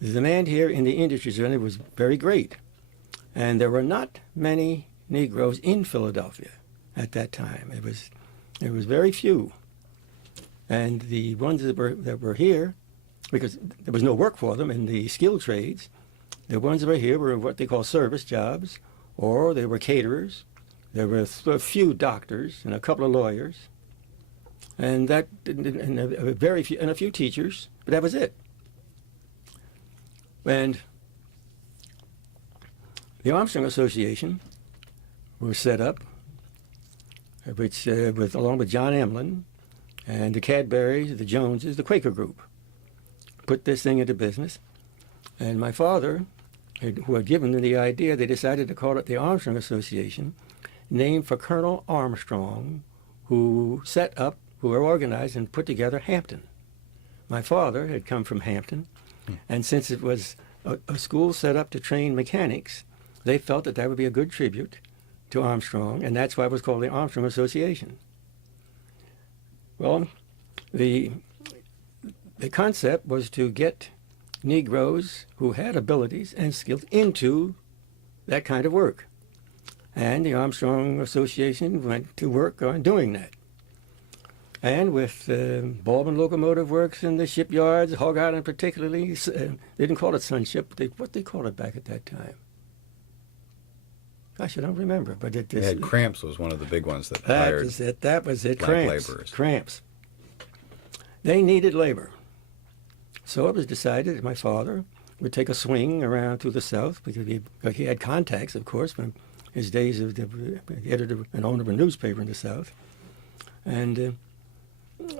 The demand here in the industry center was very great, and there were not many Negroes in Philadelphia at that time. It was very few, and the ones that were here, because there was no work for them in the skilled trades, the ones that were here were what they call service jobs, or they were caterers. There were a few doctors and a couple of lawyers, and a few teachers, but that was it. And the Armstrong Association was set up, which along with John Emlin and the Cadburys, the Joneses, the Quaker group, put this thing into business. And my father, who had given them the idea, they decided to call it the Armstrong Association, named for Colonel Armstrong, who organized and put together Hampton. My father had come from Hampton, and since it was a school set up to train mechanics, they felt that would be a good tribute to Armstrong, and that's why it was called the Armstrong Association. Well, the concept was to get Negroes who had abilities and skills into that kind of work. And the Armstrong Association went to work on doing that. And with Baldwin Locomotive Works and the shipyards, Hog Island particularly, they didn't call it Sunship, what they called it back at that time. Gosh, I don't remember. But they had Cramps was one of the big ones that hired. That was it. Black laborers. Cramps. They needed labor. So it was decided that my father would take a swing around to the South, because he had contacts, of course, from his days of the editor and owner of a newspaper in the South. And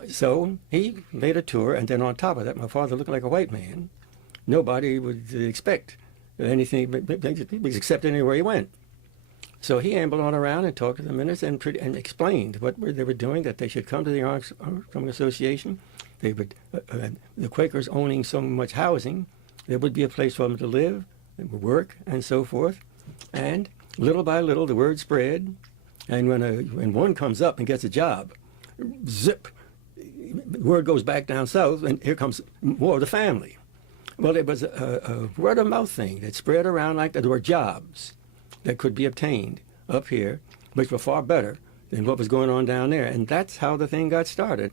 so he made a tour, and then on top of that, my father looked like a white man. Nobody would expect anything except anywhere he went. So he ambled on around and talked to the minister and explained what they were doing, that they should come to the Armstrong Association. They would, the Quakers owning so much housing, there would be a place for them to live, work, and so forth. And little by little, the word spread. And when one comes up and gets a job, zip, the word goes back down south, and here comes more of the family. Well, it was a word-of-mouth thing that spread around like that. There were jobs that could be obtained up here, which were far better than what was going on down there. And that's how the thing got started.